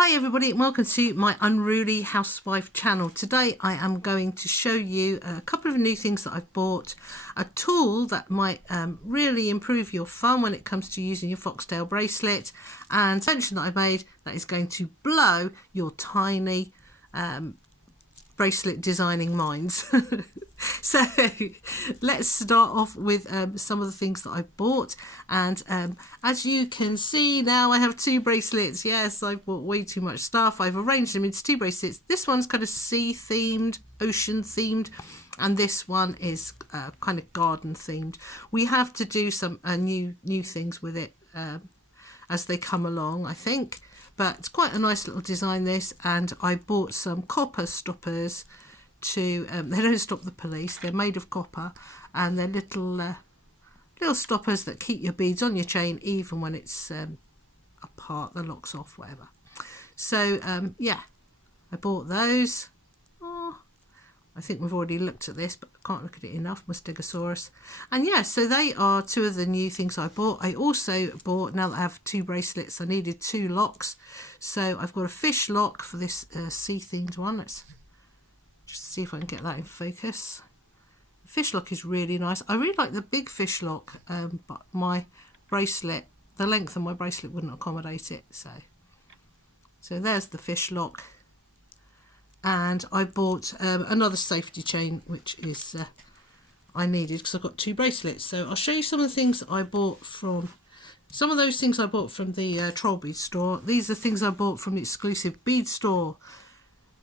Hi everybody and welcome to my Unruly Housewife channel. Today I am going to show you a couple of new things that I've bought. A tool that might really improve your fun when it comes to using your foxtail bracelet, and an invention that I made that is going to blow your tiny bracelet designing minds. So let's start off with some of the things that I've bought, and as you can see now I have two bracelets. Yes, I've bought way too much stuff. I've arranged them into two bracelets. This one's kind of sea themed, ocean themed, and this one is kind of garden themed. We have to do some new things with it as they come along, I think, but it's quite a nice little design, this. And I bought some copper stoppers to they don't stop the police. They're made of copper, and they're little stoppers that keep your beads on your chain even when it's apart, the lock's off, whatever. So yeah, I bought those. I think we've already looked at this, but I can't look at it enough. My Stegosaurus. And yeah, so they are two of the new things I bought. I also bought, now that I have two bracelets, I needed two locks. So I've got a fish lock for this sea themed one. Let's just see if I can get that in focus. The fish lock is really nice. I really like the big fish lock, but my bracelet, the length of my bracelet wouldn't accommodate it. So there's the fish lock. And I bought another safety chain, which is I needed because I've got two bracelets. So I'll show you some of the things I bought from, some of those things I bought from the Trollbeads store. These are things I bought from the exclusive Bead store,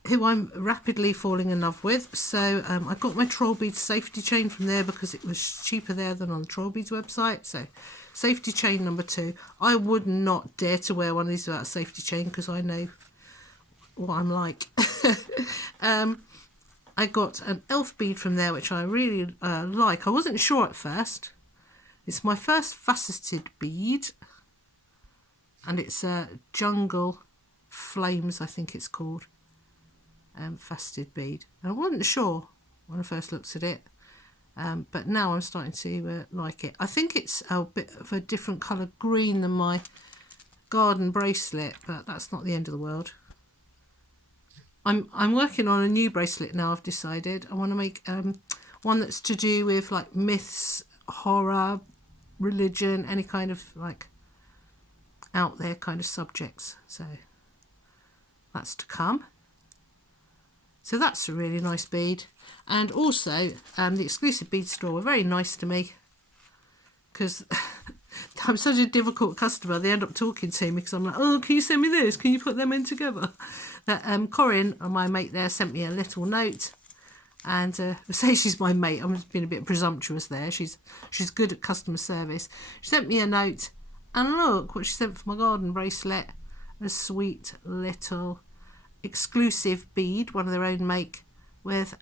who I'm rapidly falling in love with. So I got my Trollbeads safety chain from there because it was cheaper there than on the Trollbeads website. So safety chain number 2. I would not dare to wear one of these without a safety chain because I know what I'm like. I got an elf bead from there, which I really like. I wasn't sure at first. It's my first faceted bead, and it's a jungle flames, I think it's called, faceted bead. And I wasn't sure when I first looked at it, but now I'm starting to like it. I think it's a bit of a different colour green than my garden bracelet, but that's not the end of the world. I'm working on a new bracelet now. I've decided I want to make one that's to do with like myths, horror, religion, any kind of like out there kind of subjects. So that's to come. So that's a really nice bead. And also the exclusive bead store were very nice to me because I'm such a difficult customer. They end up talking to me because I'm like, oh, can you send me this? Can you put them in together? That Corinne, my mate there, sent me a little note, and I say she's my mate. I'm just being a bit presumptuous there. She's good at customer service. She sent me a note, and look what she sent for my garden bracelet. A sweet little exclusive bead, one of their own make, with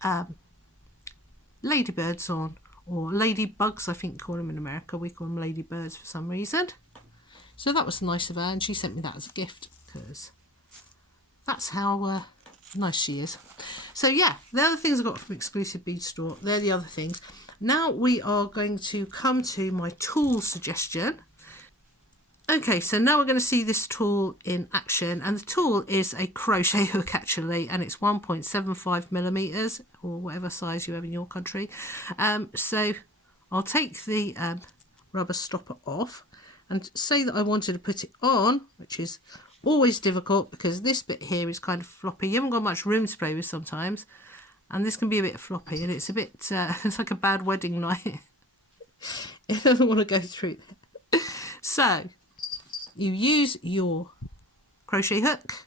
ladybirds on. Or ladybugs, I think you call them in America. We call them ladybirds for some reason. So that was nice of her, and she sent me that as a gift because that's how nice she is. So yeah, they're the things I got from exclusive bead store. They're the other things. Now we are going to come to my tool suggestion. Okay, so now we're going to see this tool in action, and the tool is a crochet hook actually, and it's 1.75 millimeters or whatever size you have in your country. So I'll take the rubber stopper off and say that I wanted to put it on, which is always difficult because this bit here is kind of floppy. You haven't got much room to play with sometimes, and this can be a bit floppy, and it's a bit it's like a bad wedding night. I don't want to go through that. So you use your crochet hook,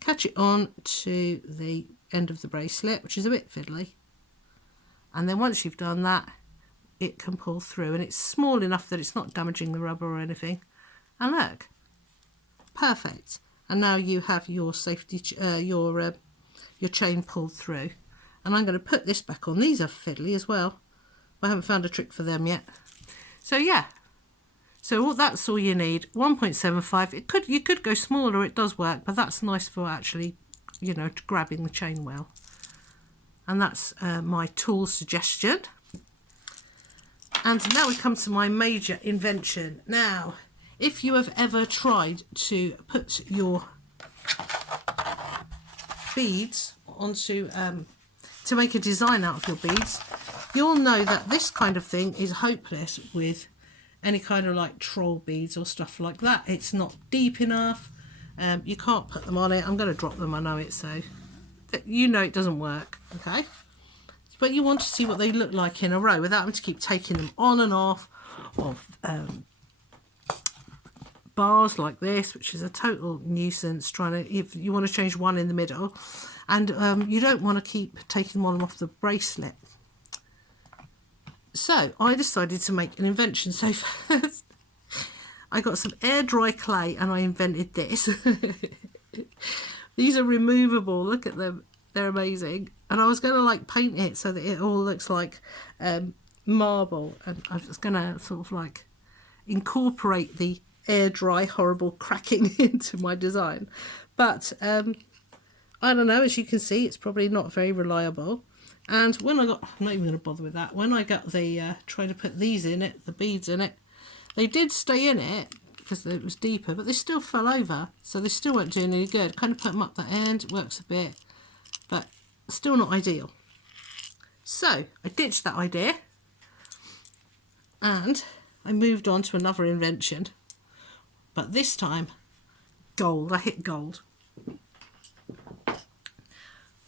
catch it on to the end of the bracelet, which is a bit fiddly, and then once you've done that, it can pull through, and it's small enough that it's not damaging the rubber or anything. And look, perfect. And now you have your safety your chain pulled through, and I'm going to put this back on. These are fiddly as well. I haven't found a trick for them yet. So yeah. So that's all you need, 1.75. You could go smaller, it does work, but that's nice for actually, you know, grabbing the chain well. And that's my tool suggestion. And now we come to my major invention. Now, if you have ever tried to put your beads onto to make a design out of your beads, you'll know that this kind of thing is hopeless with any kind of like troll beads or stuff like that. It's not deep enough. You can't put them on it. I'm going to drop them, I know it, so you know it doesn't work, okay? But you want to see what they look like in a row without having to keep taking them on and off of bars like this, which is a total nuisance, trying to, if you want to change one in the middle, and you don't want to keep taking one off the bracelet. So I decided to make an invention. So first I got some air dry clay and I invented this. These are removable, look at them, they're amazing. And I was going to like paint it so that it all looks like marble, and I was going to sort of like incorporate the air dry horrible cracking into my design. But I don't know, as you can see, it's probably not very reliable. And when I'm not even going to bother with that, when I got the trying to put these in it, the beads in it, they did stay in it because it was deeper, but they still fell over, so they still weren't doing any good. Kind of put them up the end, it works a bit, but still not ideal. So I ditched that idea and I moved on to another invention, but this time gold. I hit gold.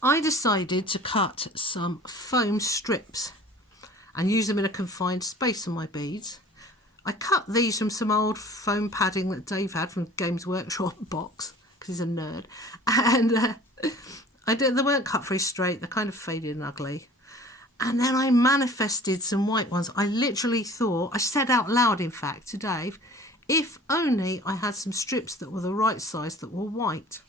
I decided to cut some foam strips and use them in a confined space on my beads. I cut these from some old foam padding that Dave had from Games Workshop box, because he's a nerd, and they weren't cut very straight, they're kind of faded and ugly. And then I manifested some white ones. I literally thought, I said out loud in fact to Dave, if only I had some strips that were the right size that were white.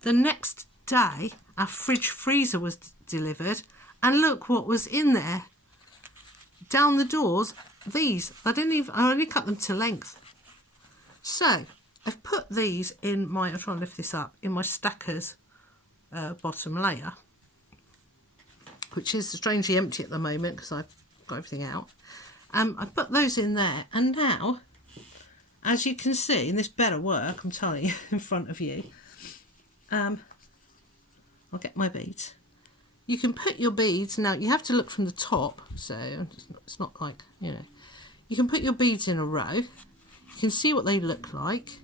The next day our fridge freezer was delivered, and look what was in there. Down the doors, these, I only cut them to length. So I've put these in my, I'll try and lift this up, in my stackers bottom layer, which is strangely empty at the moment because I've got everything out. I put those in there, and now, as you can see, and this better work, I'm telling you, in front of you, I'll get my beads. You can put your beads, now you have to look from the top, so it's not like, you know, you can put your beads in a row, you can see what they look like.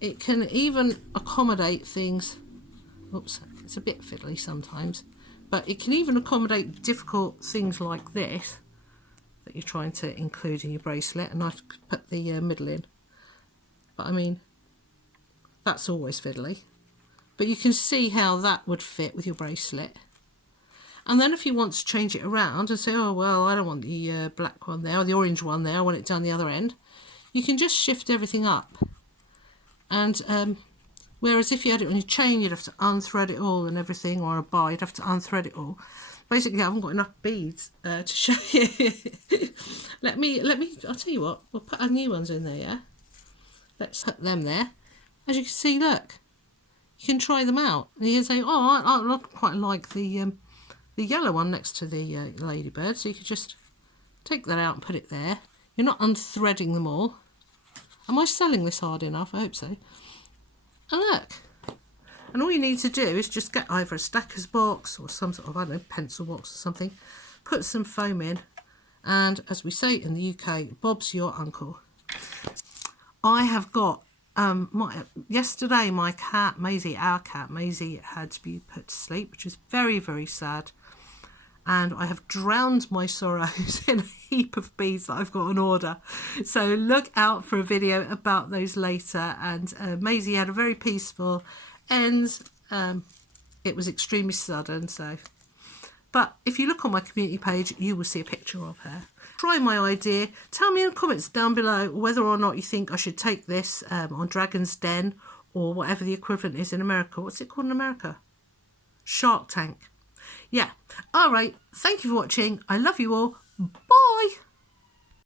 It can even accommodate things, oops, it's a bit fiddly sometimes, but it can even accommodate difficult things like this that you're trying to include in your bracelet, and I could put the middle in, but I mean, that's always fiddly. But you can see how that would fit with your bracelet. And then if you want to change it around and say, oh, well, I don't want the black one there or the orange one there, I want it down the other end, you can just shift everything up. And whereas if you had it on your chain, you'd have to unthread it all and everything, or a bar, you'd have to unthread it all. Basically, I haven't got enough beads to show you. let me, I'll tell you what, we'll put our new ones in there, yeah? Let's put them there. As you can see, look. You can try them out. And you can say, oh, I quite like the yellow one next to the ladybird. So you could just take that out and put it there. You're not unthreading them all. Am I selling this hard enough? I hope so. And look. And all you need to do is just get either a stacker's box or some sort of, I don't know, pencil box or something. Put some foam in. And as we say in the UK, Bob's your uncle. I have got yesterday my cat Maisie, our cat Maisie, had to be put to sleep, which is very, very sad, and I have drowned my sorrows in a heap of beads that I've got on order, so look out for a video about those later. And Maisie had a very peaceful end. It was extremely sudden, so, but if you look on my community page you will see a picture of her. Try my idea. Tell me in the comments down below whether or not you think I should take this on Dragon's Den or whatever the equivalent is in America. What's it called in America? Shark Tank. Yeah. All right. Thank you for watching. I love you all. Bye.